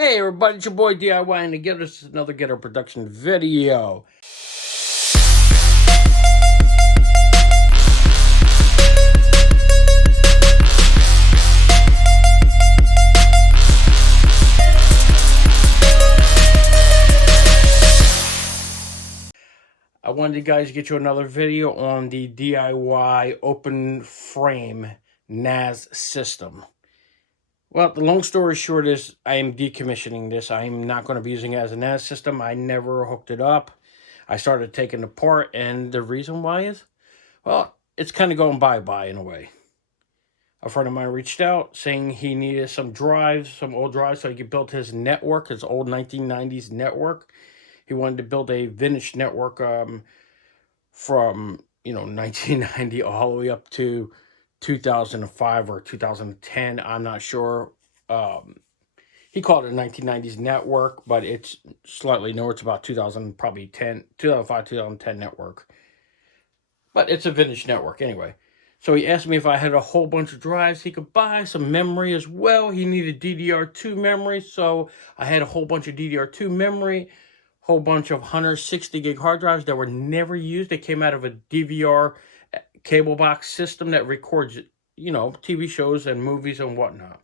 Hey everybody, it's your boy DIY, and again, this is another Getter Production video. I wanted you guys to get you another video on the DIY open frame NAS system. Well, the long story short is I am decommissioning this. I am not going to be using it as a NAS system. I never hooked it up. I started taking it apart, and the reason why is, well, it's kind of going bye-bye in a way. A friend of mine reached out saying he needed some drives, some old drives, so he could build his network, his old 1990s network. He wanted to build a vintage network from 1990 all the way up to 2005 or 2010. I'm not sure. He called it a 1990s network, but it's slightly newer. It's about 2005, 2010 network. But it's a vintage network anyway. So he asked me if I had a whole bunch of drives he could buy, some memory as well. He needed DDR2 memory, so I had a whole bunch of DDR2 memory, whole bunch of 160 gig hard drives that were never used. They came out of a DVR cable box system that records, TV shows and movies and whatnot.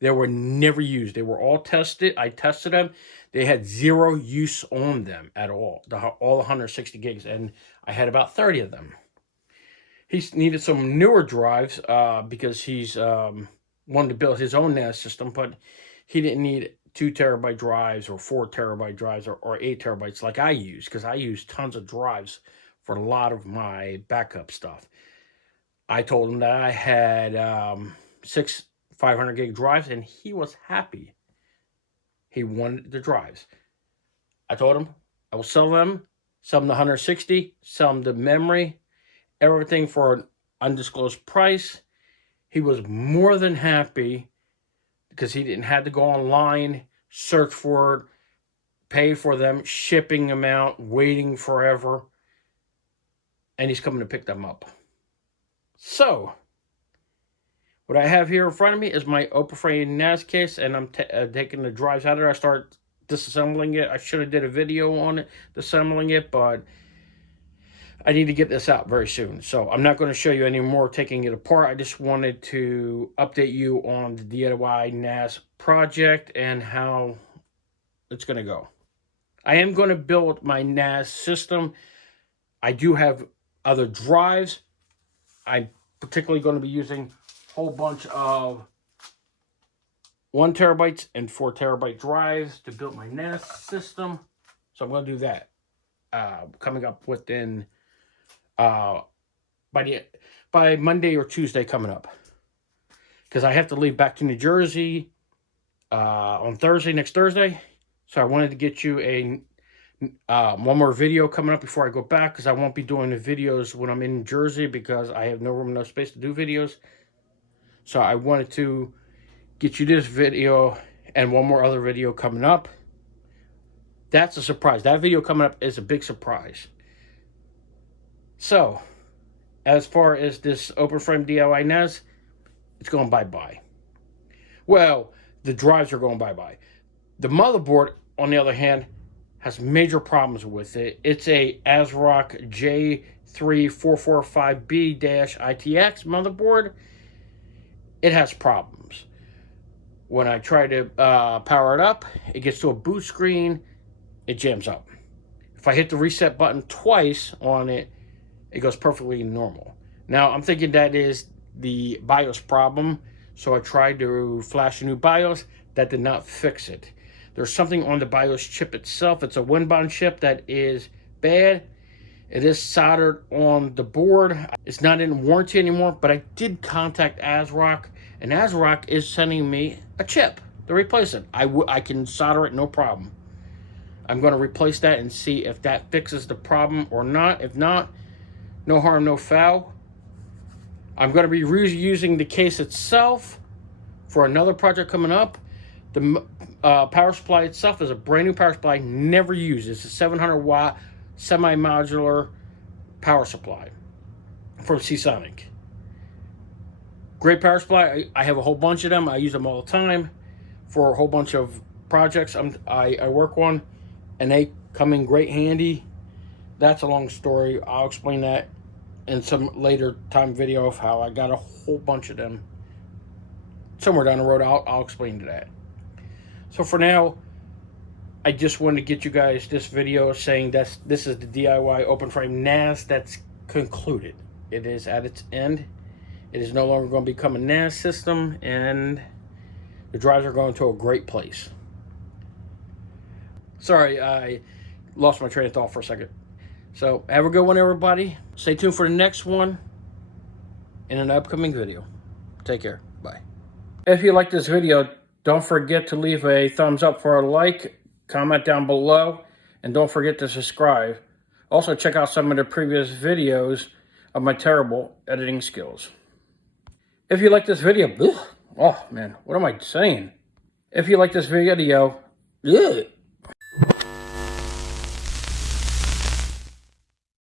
They were never used. They were all tested. I tested them. They had zero use on them at all. All 160 gigs, and I had about 30 of them. He needed some newer drives because he's wanted to build his own NAS system, but he didn't need 2 terabyte drives or 4 terabyte drives or 8 terabytes like I use, because I use tons of drives for a lot of my backup stuff. I told him that I had 6 500 gig drives, and he was happy. He wanted the drives. I told him I will sell them the 160, sell them the memory, everything for an undisclosed price. He was more than happy because he didn't have to go online, search for it, pay for them, shipping them out, waiting forever. And he's coming to pick them up. So, what I have here in front of me is my open frame NAS case, and I'm taking the drives out of there. I start disassembling it. I should have did a video on it, disassembling it, but I need to get this out very soon. So I'm not going to show you any more taking it apart. I just wanted to update you on the DIY NAS project and how it's going to go. I am going to build my NAS system. I do have other drives. I'm particularly going to be using a whole bunch of 1 terabytes and 4 terabyte drives to build my NAS system. So I'm going to do that coming up within by Monday or Tuesday coming up, because I have to leave back to New Jersey on next Thursday. So I wanted to get you a one more video coming up before I go back, because I won't be doing the videos when I'm in New Jersey because I have no room, no space to do videos. So I wanted to get you this video and one more other video coming up. That's a surprise. That video coming up is a big surprise. So, as far as this open frame DIY NAS, it's going bye-bye. Well, the drives are going bye-bye. The motherboard, on the other hand, has major problems with it. It's a ASRock J3445B-ITX motherboard. It has problems. When I try to power it up, it gets to a boot screen, it jams up. If I hit the reset button twice on it, it goes perfectly normal. Now, I'm thinking that is the BIOS problem, so I tried to flash a new BIOS. That did not fix it. There's something on the BIOS chip itself. It's a Winbond chip that is bad. It is soldered on the board. It's not in warranty anymore, but I did contact ASRock, and ASRock is sending me a chip to replace it. I can solder it, no problem. I'm going to replace that and see if that fixes the problem or not. If not, no harm, no foul. I'm going to be reusing the case itself for another project coming up. The power supply itself is a brand new power supply, never used. It's a 700 watt semi-modular power supply from Seasonic. Great power supply. I have a whole bunch of them. I use them all the time for a whole bunch of projects I work on, and they come in great handy. That's a long story. I'll explain that in some later time video of how I got a whole bunch of them. Somewhere down the road, I'll explain to that. So for now, I just wanted to get you guys this video saying this is the DIY open frame NAS that's concluded. It is at its end. It is no longer going to become a NAS system, and the drives are going to a great place. Sorry, I lost my train of thought for a second. So have a good one, everybody. Stay tuned for the next one in an upcoming video. Take care. Bye. If you like this video, don't forget to leave a thumbs up for a like, comment down below, and don't forget to subscribe. Also, check out some of the previous videos of my terrible editing skills. If you like this video, oh man, what am I saying? If you like this video,